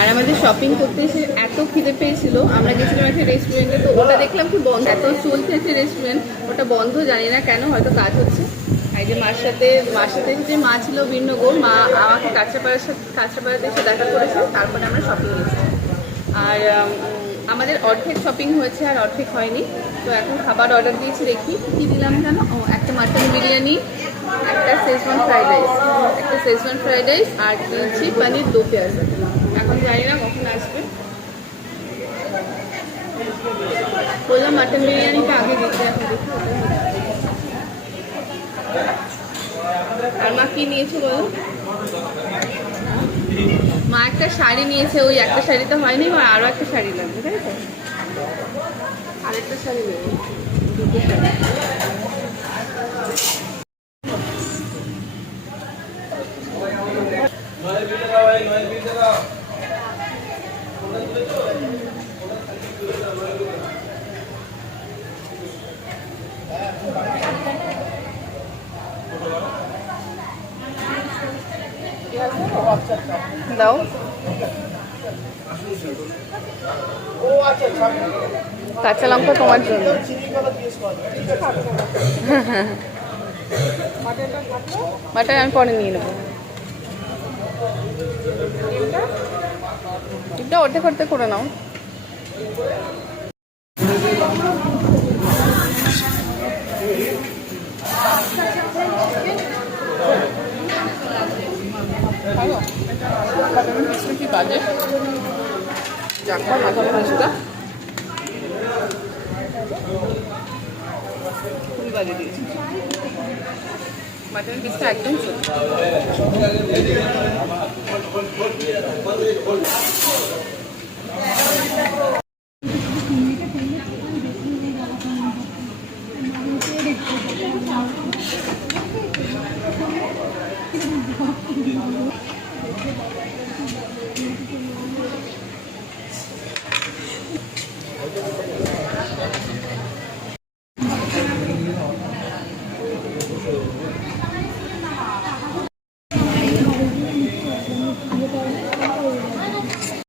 আর আমাদের শপিং করতে এসে এত খিদে পেয়েছিল, আমরা গেছিলাম একটা রেস্টুরেন্টে, তো ওটা দেখলাম কি বন্ধ, এত চলছে আছে রেস্টুরেন্ট, ওটা বন্ধ, জানি না কেন, হয়তো কাজ হচ্ছে। আর যে মার সাথে যে মা ছিল ভিন্নগর, মা আমাকে কাঁচরাপাড়াতে এসে দেখা করেছে, তারপরে আমরা শপিং এসেছি। আর আমাদের অর্ধেক শপিং হয়েছে আর অর্ধেক হয়নি, তো এখন খাবার অর্ডার দিয়েছি, দেখি কী দিলাম জানো। একটা মাটন বিরিয়ানি, একটা শেজওয়ান ফ্রাইড রাইস আর দিয়েছি পনির দো পেঁয়াজ। এখন জানি না কখন আসবে। বললাম মাটন বিরিয়ানিটা আগে দিতে, এখন দেখি। আর মা কি নিয়েছে বলো? মা একটা শাড়ি নিয়েছে, ওই একটা শাড়ি তো হয়নি, আরো একটা শাড়ি লাগবে, তাই তো? আরেকটা শাড়ি নেবে, দুটো শাড়ি। দাও। কাঁচা লঙ্কা তোমার জন্য। বাটার আমি পরে নিয়ে নেবো। এটা অর্ধেক অর্ধেক করে নাও। কি বাজে মাথা মাছটা খুবই বাজে দিয়েছি। মাটন পিসটা একদম ছোট।